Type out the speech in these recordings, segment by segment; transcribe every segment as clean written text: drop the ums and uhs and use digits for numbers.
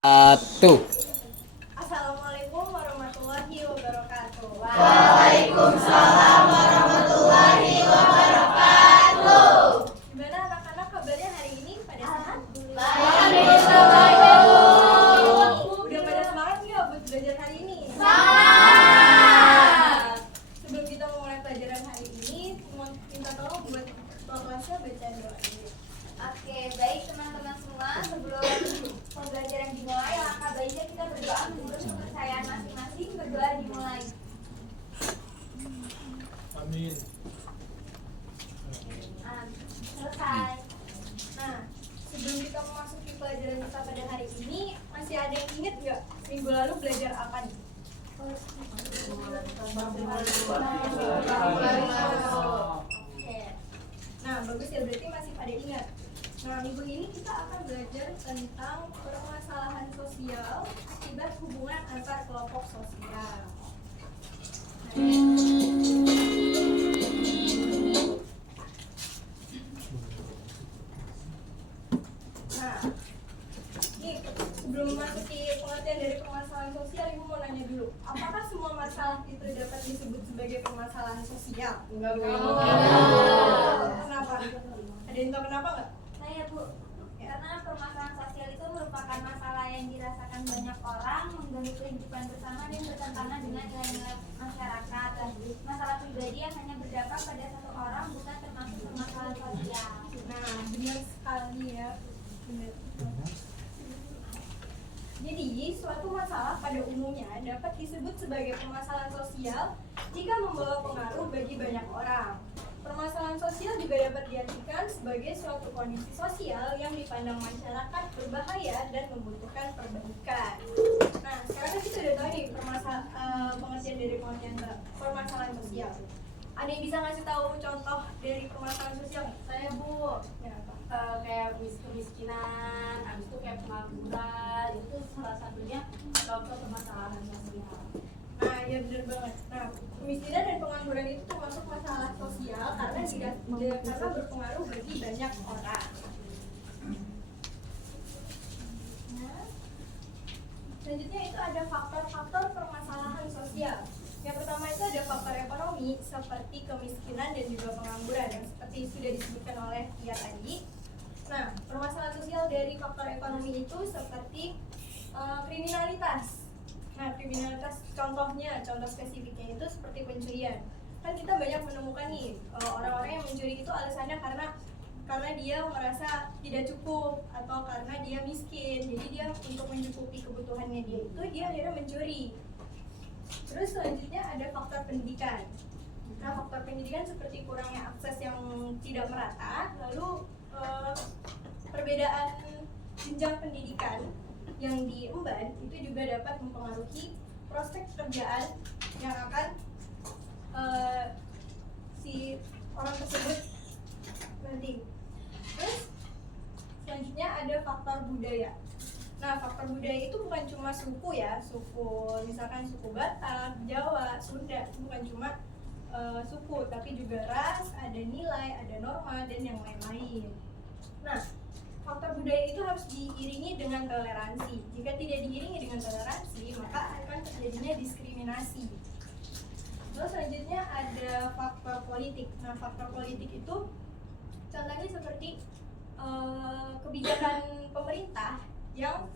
Satu. Assalamualaikum warahmatullahi wabarakatuh. Waalaikumsalam warahmatullahi wabarakatuh. Gimana anak-anak kabarnya hari ini? Pada sehat? Baik, baik. Udah pada semangat nggak buat belajar hari ini? Semangat. Sebelum kita memulai pelajaran hari ini, minta tolong buat kelasnya baca doa dulu. Oke, baik teman-teman semua. Sebelum pembelajaran dimulai, langkah baiknya kita berdoa menurut kepercayaan masing-masing. Berdoa dimulai. Amin. Selesai. Nah, sebelum kita memasuki pelajaran kita pada hari ini, masih ada yang inget nggak minggu lalu belajar apa nih? Oke. Nah, bagus ya, berarti masih pada ingat. Nah, minggu ini kita akan belajar tentang permasalahan sosial akibat hubungan antar kelompok sosial. Nah, ini sebelum memasuki pengertian dari permasalahan sosial, Ibu mau nanya dulu, apakah semua masalah itu dapat disebut sebagai permasalahan sosial? Enggak. Kenapa? Ada yang tahu kenapa nggak? Saya Bu, karena permasalahan sosial itu merupakan masalah yang dirasakan banyak orang, mengganggu kehidupan bersama dan bertentangan dengan nilai-nilai masyarakat. Masalah pribadi yang hanya berdampak pada satu orang bukan termasuk permasalahan sosial. Nah, benar sekali ya. Benar. Jadi, suatu masalah pada umumnya dapat disebut sebagai permasalahan sosial jika membawa pengaruh bagi banyak orang. Permasalahan sosial juga dapat diartikan sebagai suatu kondisi sosial yang dipandang masyarakat berbahaya dan membutuhkan perbaikan. Nah, sekarang kan kita udah tahu nih pengertian dari permasalahan sosial. Ada yang bisa ngasih tahu contoh dari permasalahan sosial nggak? Saya Bu, Ya, apa? kayak kemiskinan, habis itu kayak pengangguran, itu salah satunya contoh permasalahan sosial. Nah, ya benar banget. Nah, kemiskinan dan pengangguran itu termasuk masalah sosial karena berpengaruh bagi banyak orang. Nah, selanjutnya itu ada faktor-faktor permasalahan sosial. Yang pertama itu ada faktor ekonomi seperti kemiskinan dan juga pengangguran yang seperti sudah disebutkan oleh Tia tadi. Nah, permasalahan sosial dari faktor ekonomi itu seperti kriminalitas. Nah, kriminalitas contoh spesifiknya itu seperti pencurian. Kan kita banyak menemukan nih orang-orang yang mencuri itu alasannya karena dia merasa tidak cukup atau karena dia miskin. Jadi dia untuk mencukupi kebutuhannya dia akhirnya mencuri. Terus selanjutnya ada faktor pendidikan. Nah, faktor pendidikan seperti kurangnya akses yang tidak merata, lalu perbedaan jenjang pendidikan yang diemban itu juga dapat mempengaruhi prospek pekerjaan yang akan si orang tersebut nanti. Terus selanjutnya ada faktor budaya. Nah, faktor budaya itu bukan cuma suku ya, misalkan suku Batak, Jawa, Sunda, itu bukan cuma suku, tapi juga ras, ada nilai, ada norma, dan yang lain-lain. Nah, faktor budaya itu harus diiringi dengan toleransi. Jika tidak diiringi dengan toleransi, maka akan terjadinya diskriminasi. Terus selanjutnya ada faktor politik. Nah, faktor politik itu contohnya seperti kebijakan pemerintah yang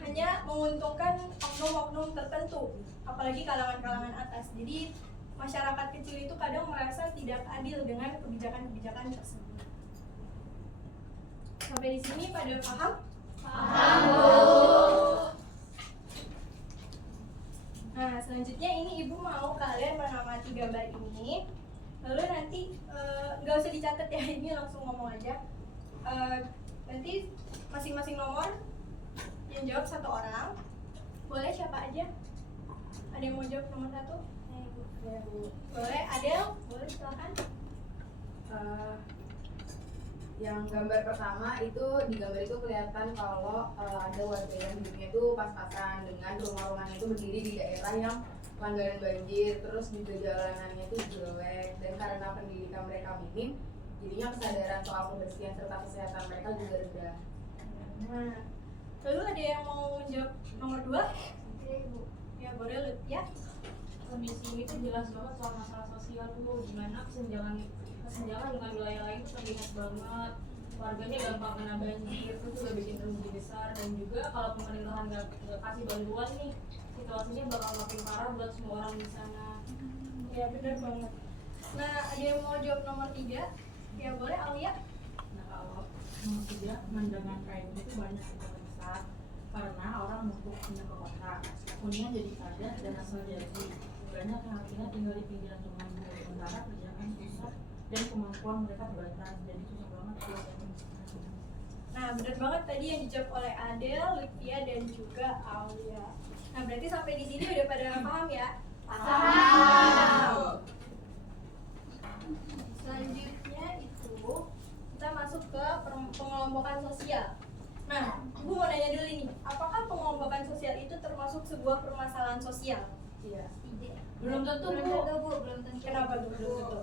hanya menguntungkan oknum-oknum tertentu, apalagi kalangan-kalangan atas. Jadi masyarakat kecil itu kadang merasa tidak adil dengan kebijakan-kebijakan tersebut. Sampai di sini pada paham? Paham Bu. Nah, selanjutnya ini Ibu mau kalian mengamati gambar ini. Lalu nanti nggak usah dicatat ya, ini langsung ngomong aja. Nanti masing-masing nomor yang jawab satu orang. Boleh siapa aja? Ada yang mau jawab nomor satu? Ya Bu, Boleh, Adel? Boleh, silakan. Yang gambar pertama itu di gambar itu kelihatan kalau ada warga yang hidupnya itu pas-pasan dengan rumah-rumahnya itu berdiri di daerah yang langganan banjir, terus juga jalanannya itu jelek, dan karena pendidikan mereka minim, jadinya kesadaran soal kebersihan serta kesehatan mereka juga rendah. Nah, Lalu ada yang mau menjawab nomor 2? Ya boleh Lutfia. Kondisi ini tuh jelas banget soal masalah sosial tuh, gimana kesenjangan dengan wilayah lain tuh terlihat banget. Warganya gampang kena banjir, itu juga bikin rugi besar. Dan juga kalau pemerintahan nggak kasih bantuan nih, situasinya bakal makin parah buat semua orang di sana. Ya benar banget. Nah ada yang mau jawab nomor 3? Ya boleh Alia. Nah kalau nomor 3, pemandangan kain itu banyak yang besar karena orang numpuk pindah ke kota. Hunian jadi padat dan asal jadi. Banyak yang akhirnya tinggal di pinggiran rumah, sementara kerjaan susah dan kemampuan mereka terbatas, jadi susah banget buat yang miskin. Nah benar banget tadi yang dijawab oleh Adel, Lutfia dan juga Alia. Nah berarti sampai di sini udah pada paham ya? Paham. Selanjutnya itu kita masuk ke pengelompokan sosial. Nah, Ibu mau nanya dulu nih, apakah pengelompokan sosial itu termasuk sebuah permasalahan sosial? Iya. Belum tentu, Bu. Belum tentu, Bu. Belum tentu. Kenapa tuh belum tentu?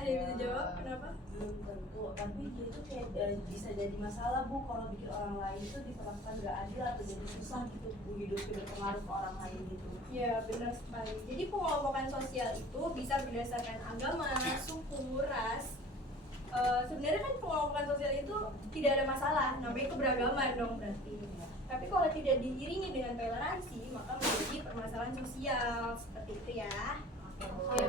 Ada yang bisa jawab? Kenapa? Belum tentu, tapi itu kayak bisa jadi masalah Bu kalau bikin orang lain itu diperlakukan gak adil atau jadi susah gitu Bu, hidupnya berpengaruh ke orang lain gitu. Ya benar sekali. Jadi pengelompokan sosial itu bisa berdasarkan agama, suku, ras. Sebenarnya kan pengelompokan sosial itu tidak ada masalah, namanya keberagaman dong berarti. Tapi kalau tidak diiringi dengan toleransi, maka menjadi permasalahan sosial seperti itu ya. Ya,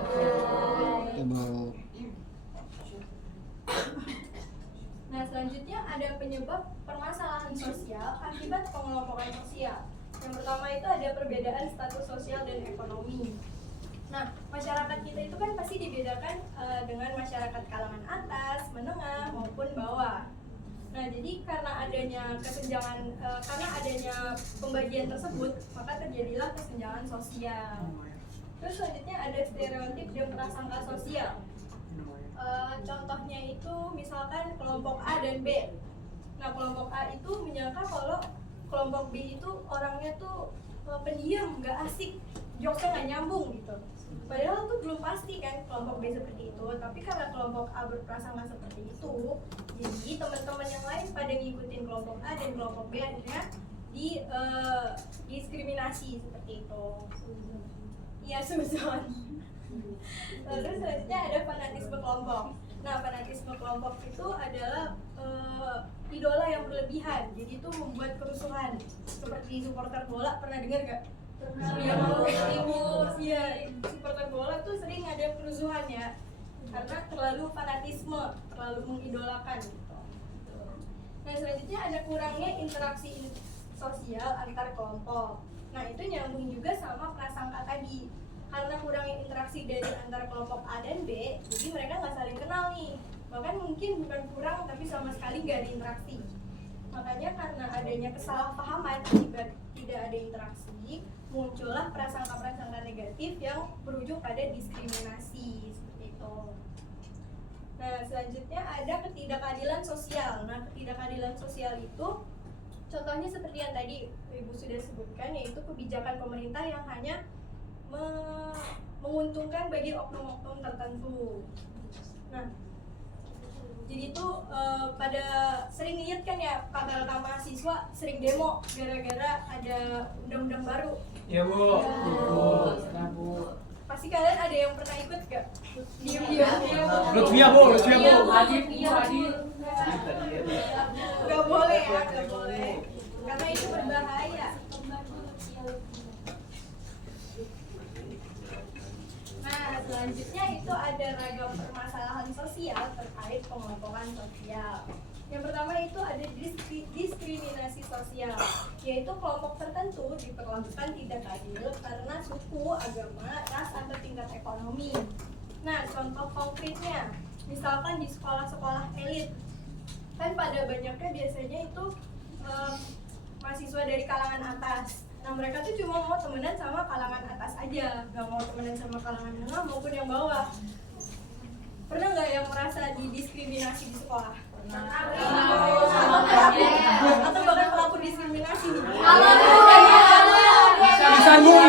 Nah selanjutnya ada penyebab permasalahan sosial akibat pengelompokan sosial. Yang pertama itu ada perbedaan status sosial dan ekonomi. Nah masyarakat kita itu kan pasti dibedakan dengan masyarakat kalangan atas, menengah maupun bawah. Nah jadi karena adanya kesenjangan, karena adanya pembagian tersebut, maka terjadilah kesenjangan sosial. Terus selanjutnya ada stereotip dan prasangka sosial. Contohnya itu misalkan kelompok A dan B. Nah kelompok A itu menyangka kalau kelompok B itu orangnya tuh pendiam, nggak asik, jokesnya nggak nyambung gitu. Padahal tuh belum pasti kan kelompok B seperti itu. Tapi karena kelompok A berprasangka seperti itu, jadi teman-teman yang lain pada ngikutin kelompok A dan kelompok B akhirnya diskriminasi seperti itu. Iya suzon. Lalu selanjutnya ada fanatisme kelompok. Nah fanatisme kelompok itu adalah idola yang berlebihan. Jadi itu membuat kerusuhan. Seperti supporter bola, pernah dengar gak? Iya, supporter bola tuh sering ada kerusuhan ya. Karena terlalu fanatisme, terlalu mengidolakan gitu. Nah selanjutnya ada kurangnya interaksi sosial antar kelompok. Nah itu nyambung juga sama prasangka tadi. Karena kurangnya interaksi dari antara kelompok A dan B, jadi mereka nggak saling kenal nih. Bahkan mungkin bukan kurang, tapi sama sekali nggak ada interaksi. Makanya karena adanya kesalahpahaman akibat tidak ada interaksi, muncullah prasangka-prasangka negatif yang berujung pada diskriminasi seperti itu. Nah selanjutnya ada ketidakadilan sosial. Nah ketidakadilan sosial itu contohnya seperti yang tadi Ibu sudah sebutkan, yaitu kebijakan pemerintah yang hanya menguntungkan bagi oknum-oknum tertentu. Nah, jadi itu pada sering lihat kan ya kakak-kakak mahasiswa sering demo gara-gara ada undang-undang baru. Ya Bu. Nah Bu, Pasti kalian ada yang pernah ikut gak? Diam-diam. Lutfia Bu. Gak boleh ya, gak boleh. Karena itu berbahaya. Nah, selanjutnya itu ada ragam permasalahan sosial terkait pengelompokan sosial. Yang pertama itu ada diskriminasi sosial, yaitu kelompok tertentu diperlakukan tidak adil karena suku, agama, ras, atau tingkat ekonomi. Nah, contoh konkretnya, misalkan di sekolah-sekolah elit, kan pada banyaknya biasanya itu mahasiswa dari kalangan atas. Nah mereka tuh cuma mau temenan sama kalangan atas aja, gak mau temenan sama kalangan menengah maupun yang bawah. Pernah nggak yang merasa didiskriminasi di sekolah? Atau bahkan pelaku diskriminasi nih? Lisan Bu,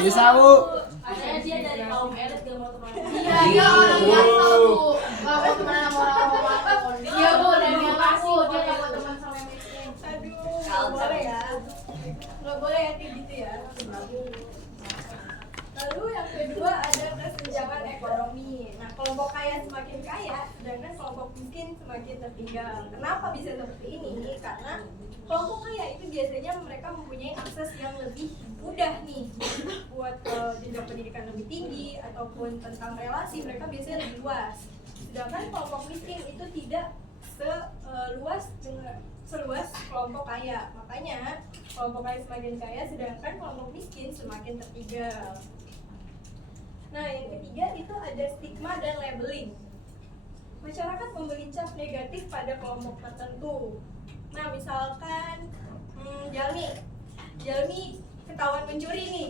Lisa Bu. Katanya dia dari kaum elit gak mau teman. Iya, orang biasa Bu. Gak mau temenan sama orang semakin tertinggal. Kenapa bisa seperti ini? Karena kelompok kaya itu biasanya mereka mempunyai akses yang lebih mudah nih buat jenjang pendidikan lebih tinggi ataupun tentang relasi mereka biasanya lebih luas. Sedangkan kelompok miskin itu tidak seluas kelompok kaya. Makanya kelompok kaya semakin kaya sedangkan kelompok miskin semakin tertinggal. Nah, yang ketiga itu ada stigma dan labeling. Masyarakat memberi cap negatif pada kelompok tertentu. Nah, misalkan Jalmi ketahuan mencuri nih.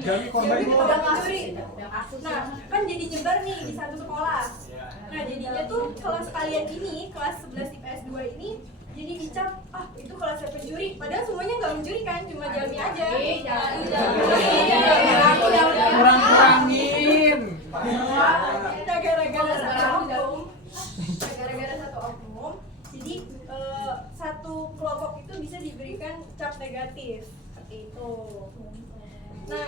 Jalmi ketahuan mencuri. Nah, kan jadi nyebar nih di satu sekolah. Nah, jadinya tuh kelas kalian ini, kelas 11 IPS 2 ini jadi dicap, itu kelasnya pencuri. Padahal semuanya nggak mencuri kan, cuma Jalmi aja. Kurang-kurangin. Gara-gara satu oknum, jadi satu kelompok itu bisa diberikan cap negatif seperti itu. Nah,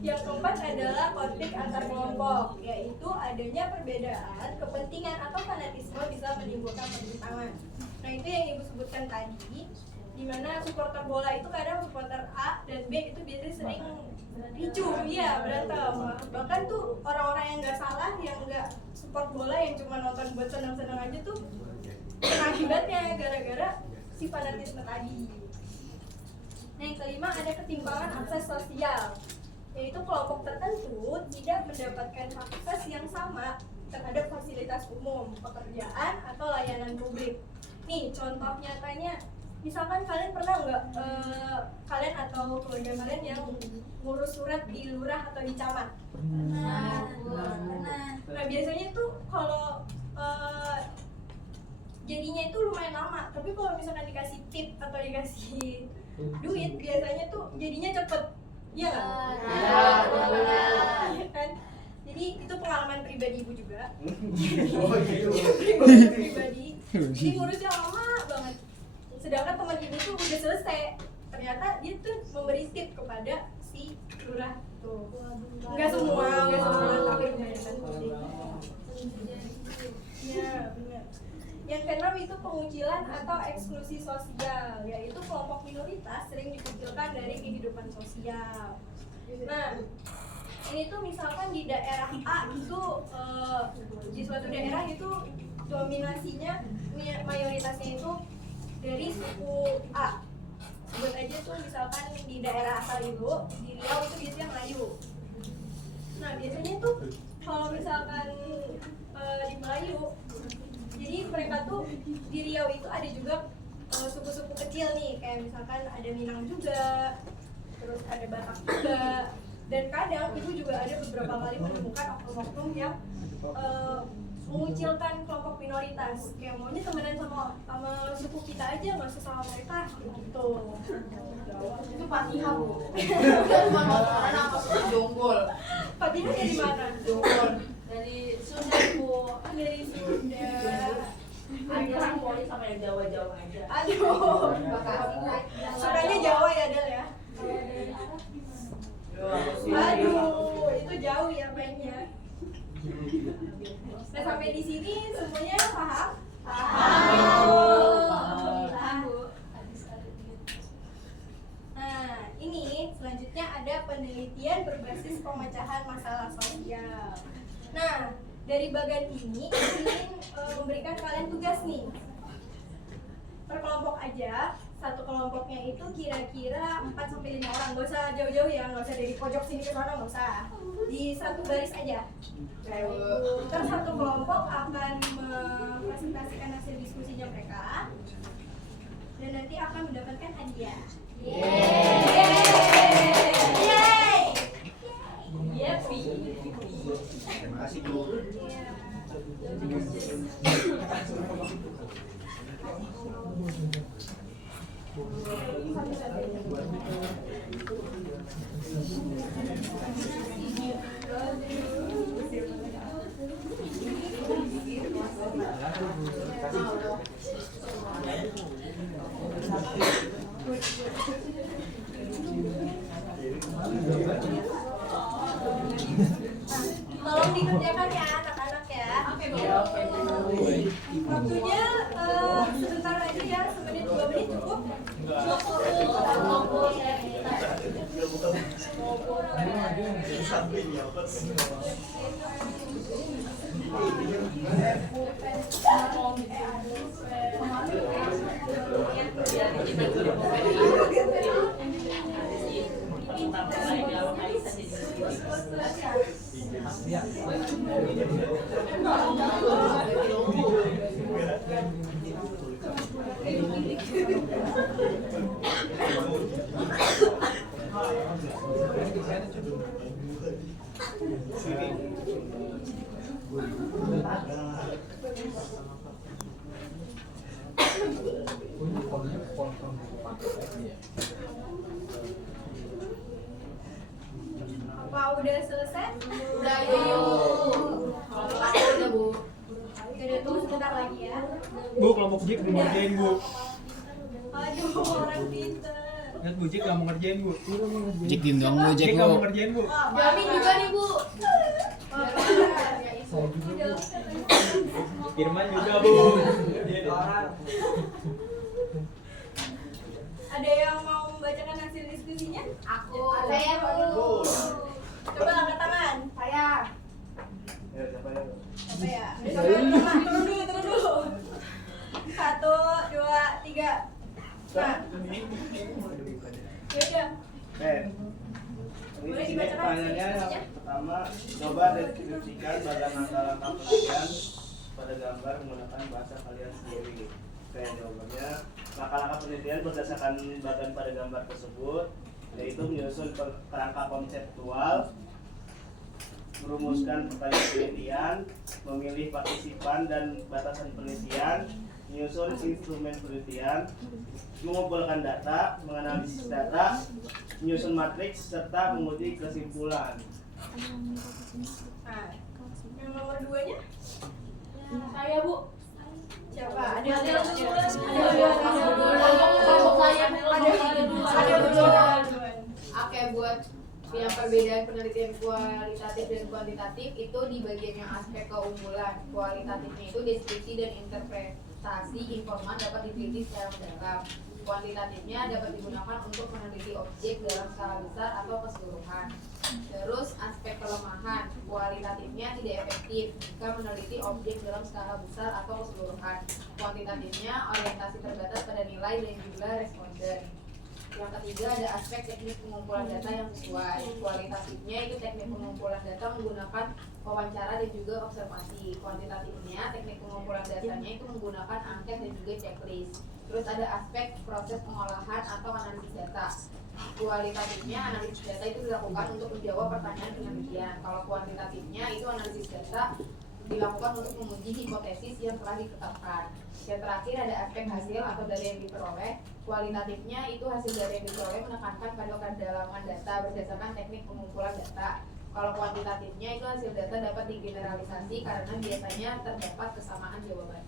yang keempat adalah konflik antar kelompok, yaitu adanya perbedaan kepentingan atau fanatisme bisa menimbulkan pertentangan. Nah, itu yang ibu sebutkan tadi, di mana supporter bola itu kadang supporter A dan B itu biasanya sering ricu, iya berantem. Bahkan tuh orang-orang yang nggak salah, yang nggak support bola, yang cuma nonton buat senang-senang aja tuh kena akibatnya gara-gara si fanatisme tadi. Nah, yang kelima ada ketimpangan akses sosial, yaitu kelompok tertentu tidak mendapatkan akses yang sama terhadap fasilitas umum, pekerjaan, atau layanan publik. Nih, contoh nyatanya, misalkan kalian pernah nggak, kalian atau keluarga kalian yang ngurus surat di lurah atau di camat? Pernah. Nah, biasanya tuh kalau jadinya itu lumayan lama, tapi kalau misalkan dikasih tip atau dikasih duit, biasanya tuh jadinya cepet, iya nggak? Iya kan? Jadi itu pengalaman pribadi ibu juga. Pribadi, jadi ngurusnya lama banget. Sedangkan teman ibu tuh udah selesai, ternyata dia tuh memberi tip kepada si lurah tuh. Nggak semua, tapi kebanyakan. Ya, benar. Yang keenam itu pengucilan atau eksklusi sosial, yaitu kelompok minoritas sering dikucilkan dari kehidupan sosial. Nah, ini tuh misalkan di daerah A itu, di suatu daerah itu dominasinya, mayoritasnya itu dari suku A. Sebut aja tuh misalkan di daerah asal ibu, di Riau itu biasanya Melayu. Nah, biasanya tuh kalau misalkan di Melayu, jadi mereka tuh di Riau itu ada juga suku-suku kecil nih, kayak misalkan ada Minang juga, terus ada Batak juga, dan kadang ibu juga ada beberapa kali menemukan oknum-oknum yang mengucilkan kelompok minoritas, kayak maunya temenan sama suku kita aja, nggak usah sama mereka gitu. Itu Fatihah, Bu. Dia cuma motoran apa suka jonggol. Fatihah dari mana? Jonggol. Dari Sunda, Bu. Dari Sunda. Ada orang polis sama yang Jawa-Jawa aja. Aduh, sukanya Jawa ya Del ya. Aduh, itu jauh ya mainnya. Nah, sampai di sini semuanya paham? Alhamdulillah. Nah, ini selanjutnya ada penelitian berbasis pemecahan masalah sosial. Nah, dari bagian ini ingin memberikan kalian tugas nih. Per kelompok aja, satu kelompoknya itu kira-kira 4-5 orang, nggak usah jauh-jauh ya, nggak usah dari pojok sini ke sana, nggak usah. Di satu baris aja. Terus satu kelompok akan mempresentasikan hasil diskusinya mereka, dan nanti akan mendapatkan hadiah. Yeay! Terima kasih, Bu. dikerjakan ya anak-anak ya. Oke, Waktunya sebentar aja ya, semenit 2 menit cukup. Apa udah selesai? Udah yuk. Udah Bu. Udah tunggu sebentar lagi ya. Bu, kelompok Jack belum ngerjain Bu. Aduh, orang pinter. Lihat Bu, Jack nggak mau ngerjain Bu. Jack diem dong lu, Jack Jack nggak lu. mau ngerjain Bu. Jamin juga nih Bu. Firman juga Bu. Ada yang mau membacakan hasil diskusinya? Aku. Saya dulu. Coba angkat tangan. Saya. Apa ya? Turun dulu. 1, 2, 3. Nah. Ya udah. Boleh dibacakan hasil diskusinya? Pertama, coba deskripsikan badan langkah-langkah penelitian pada gambar menggunakan bahasa kalian sendiri. Oke, jawabannya langkah-langkah penelitian berdasarkan badan pada gambar tersebut, yaitu menyusun kerangka konseptual, merumuskan pertanyaan penelitian, memilih partisipan dan batasan penelitian, menyusun instrumen penelitian, mengumpulkan data, menganalisis data, menyusun matriks, serta menguji kesimpulan. Nah, yang nomor 2-nya? Saya Bu. Siapa? Ada Oke, buat yang perbedaan penelitian kualitatif dan kuantitatif itu di bagian yang aspek keunggulan. Kualitatifnya itu deskripsi dan interpretasi informan dapat diteliti secara mendalam. Kuantitatifnya dapat digunakan untuk meneliti objek dalam skala besar atau keseluruhan. Terus aspek kelemahan, kualitatifnya tidak efektif jika meneliti objek dalam skala besar atau keseluruhan. Kuantitatifnya orientasi terbatas pada nilai dan jumlah responden. Yang ketiga ada aspek teknik pengumpulan data yang sesuai. Kualitatifnya itu teknik pengumpulan data menggunakan wawancara dan juga observasi. Kuantitatifnya teknik pengumpulan datanya itu menggunakan angket dan juga checklist. Terus ada aspek proses pengolahan atau analisis data. Kualitatifnya analisis data itu dilakukan untuk menjawab pertanyaan penelitian. Kalau kuantitatifnya itu analisis data dilakukan untuk menguji hipotesis yang telah ditetapkan. Yang terakhir ada aspek hasil atau data yang diperoleh. Kualitatifnya itu hasil data yang diperoleh menekankan pada kedalaman data berdasarkan teknik pengumpulan data. Kalau kuantitatifnya itu hasil data dapat digeneralisasi karena biasanya terdapat kesamaan jawaban.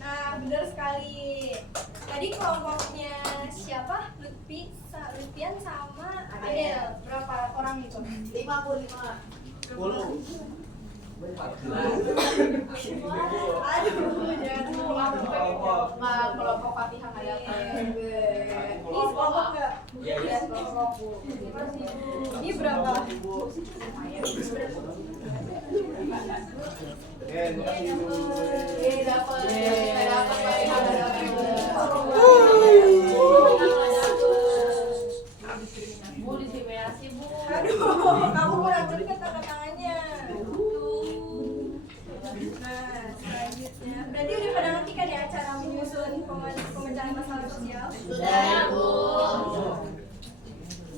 Nah, benar sekali. Tadi kelompoknya siapa? Lutfian sama Adel. Berapa orang itu? 55. 10. Aduh, jangan Kelompok Fatihah kayak Ini kelompok enggak? Iya, kelompok Bu. Ini berapa? Terima kasih Bu. Dapat Fatihah Bu di CPAC Bu. Aduh, kamu kurang dekat angkat tangannya. Nah, selanjutnya berarti udah pada ngerti kan ya cara menyusun pemecahan masalah sosial? Sudah Bu.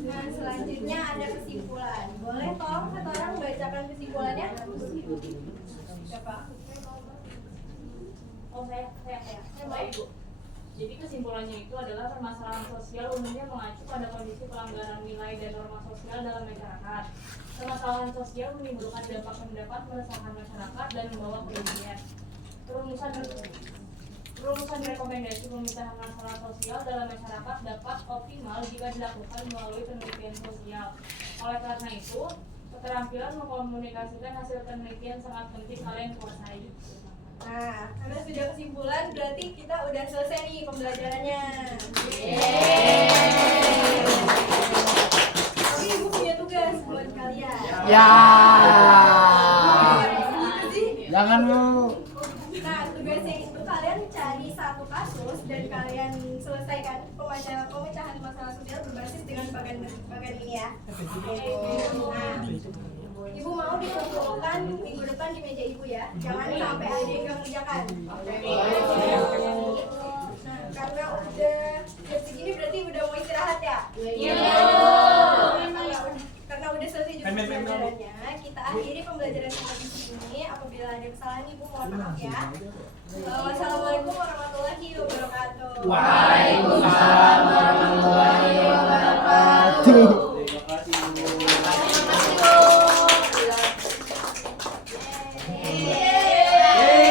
Nah, selanjutnya ada kesimpulan. Boleh tolong satu orang bacakan kesimpulannya? Siapa? Oh saya baik Bu. Jadi kesimpulannya itu adalah permasalahan sosial umumnya mengacu pada kondisi pelanggaran nilai dan norma sosial dalam masyarakat. Permasalahan sosial menimbulkan dampak mendapat keresahan masyarakat dan membawa kerugian. Rumusan rekomendasi pemecahan masalah sosial dalam masyarakat dapat optimal jika dilakukan melalui penelitian sosial. Oleh karena itu, keterampilan mengkomunikasikan hasil penelitian sangat penting kalian kuasai. Nah, karena sudah kesimpulan berarti kita udah selesai nih pembelajarannya. Tapi ibu punya tugas buat kalian. Ya. Gitu sih. Jangan Bu. Nah, tugasnya itu kalian cari satu kasus dan kalian selesaikan pemecahan masalah sosial berbasis dengan bagian ini ya. Nah, ibu mau dikumpulkan minggu depan di meja ibu ya. Jangan sampai ada yang nggak mengerjakan. Nah, karena udah jam segini berarti udah mau istirahat ya? Iya. Karena udah selesai juga pembelajarannya, kita akhiri pembelajaran kita di sini. Apabila ada kesalahan ibu mohon maaf ya. Wassalamualaikum warahmatullahi wabarakatuh. Waalaikumsalam warahmatullahi wabarakatuh.